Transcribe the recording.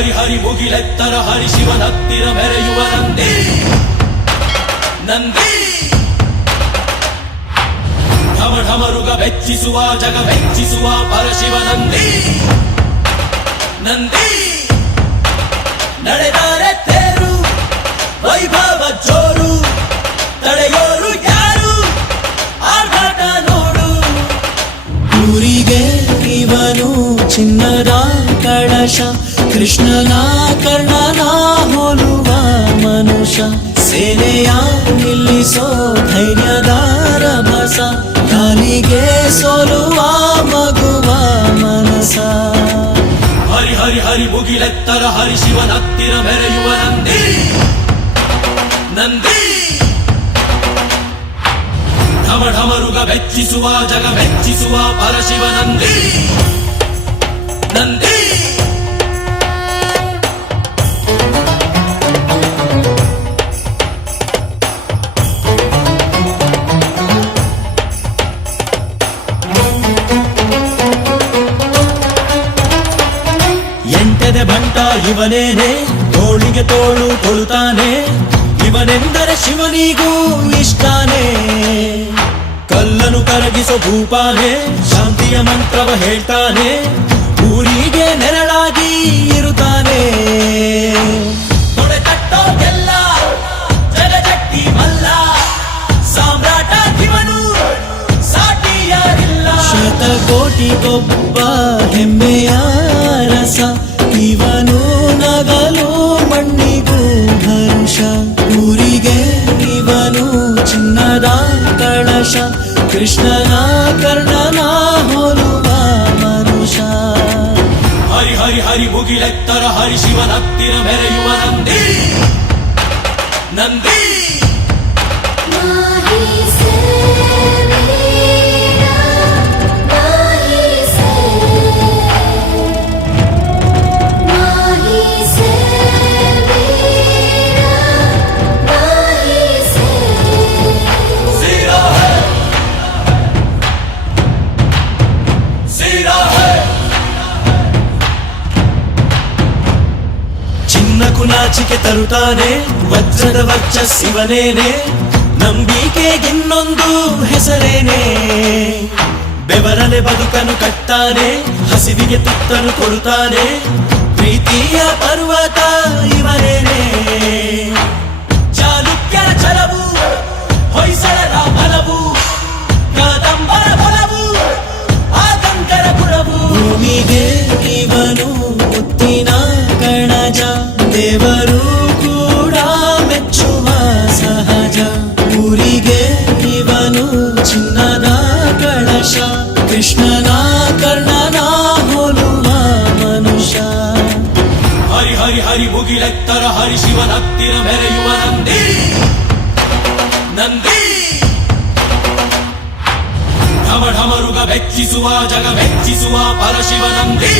ಹರಿ ಹರಿ ಮುಗಿಲೆತ್ತರ ಹರಿ ಶಿವನತ್ತಿರ ಮೆರೆಯುವ ನಂದಿ ನಂದಿ ಢಮ ಢಮರುಗ ಬೆಚ್ಚಿಸುವ ಜಗ ಮೆಚ್ಚಿಸುವ ಪರಶಿವ ನಂದಿ ನಂದಿ ನಡೆದರೆ ತೇರು ವೈಭವ ಜೋರು ತಡೆಯೋರು ಯಾರು ಆರ್ಭಟ ನೋಡು ಊರಿಗೆ ಇವನು ಚಿನ್ನದ ಕಳಶ ಕೃಷ್ಣನ ಕರ್ಣನ ಹೋಲುವ ಮನುಷ್ಯ ಸೇನೆಯ ನಿಲ್ಲಿಸೋ ಧೈರ್ಯದ ರಭಸ ಕಾಲಿಗೆ ಸೋಲುವ ಮಗುವ ಮನಸ ಹರಿ ಹರಿ ಹರಿ ಮುಗಿಲೆತ್ತರ ಹರಿ ಶಿವನತ್ತಿರ ಮೆರೆಯುವ ನಂದಿ ನಂದಿ ಢಮ ಢಮರುಗ ಬೆಚ್ಚಿಸುವ ಜಗ ಮೆಚ್ಚಿಸುವ ಪರಶಿವ ನಂದಿ ನಂದಿ ಎಂಟದೆ ಬಂಟ ಇವನೇನೆ ತೋಳಿಗೆ ತೋಳು ಕೊಳುತ್ತಾನೆ ಇವನೆಂದರೆ ಶಿವನಿಗೂ ಇಷ್ಟಾನೆ ಕಲ್ಲನು ಕರಗಿಸೋ ಭೂಪಾನೆ ಶಾಂತಿಯ ಮಂತ್ರವ ಹೇಳ್ತಾನೆ ಊರಿಗೆ ನೆರಳಾಗಿ ಇರುತ್ತಾನೆ ತೊಡೆ ತಟ್ಟೋಗೆಲ್ಲ ಜಗಜಟ್ಟಿ ಮಲ್ಲ ಸಾಮ್ರಾಟ ಇವನು ಸಾಟಿ ಯಾರಿಲ್ಲ ಶತಕೋಟಿಗೊಬ್ಬ ಹೆಮ್ಮೆಯ ರಸ ಇವನು ನಗಲು ಮಣ್ಣಿಗೂ ಹರ್ಷ ಊರಿಗೆ ಇವನು ಚಿನ್ನದ ಕಳಶ ಕೃಷ್ಣನ ಕರ್ಣನ ಹೋಲುವ ಮನುಷ್ಯ ಹರಿ ಹರಿ ಹರಿ ಮುಗಿಲೆತ್ತರ ಹರಿ ಶಿವನತ್ತಿರ ಮೆರೆಯುವ ನಂದಿ ನಂದಿ ಚಿನ್ನಕು ನಾಚಿಕೆ ತರುತ್ತಾನೆ ವಜ್ರದ ವರ್ಚಸ್ಸಿವನೇನೆ ನಂಬಿಕೆಗಿನ್ನೊಂದು ಹೆಸರೇನೆ ಬೆವರನೆ ಬದುಕನು ಕಟ್ತಾನೆ ಹಸಿವಿಗೆ ತುತ್ತನು ಕೊಡುತ್ತಾನೆ ಪ್ರೀತಿಯ ಪರ್ವತ ಇವನೇನೆ ಚಾಲುಕ್ಯರ ಛಲವು ಹೊಯ್ಸಳರ ಬಲವು ಕದಂಬರ ಬಲವು ಆತಂಕರ ಗುಣವು ಭೂಮಿಗೆ ಇವನು ಮುತ್ತಿನ ಕಣಜ ದೇವರು ಕೂಡ ಮೆಚ್ಚುವ ಸಹಜ ಊರಿಗೆ ಇವನು ಚಿನ್ನದ ಕಳಶ ಕೃಷ್ಣನ ಕರ್ಣನ ಹೋಲುವ ಮನುಷ್ಯ ಹರಿ ಹರಿ ಹರಿ ಮುಗಿಲೆತ್ತರ ಹರಿ ಶಿವನತ್ತಿರ ಮೆರೆಯುವ ನಂದಿ ನಂದಿ ಢಮ ಢಮರುಗ ಬೆಚ್ಚಿಸುವ ಜಗ ಮೆಚ್ಚಿಸುವ ಪರಶಿವ ನಂದಿ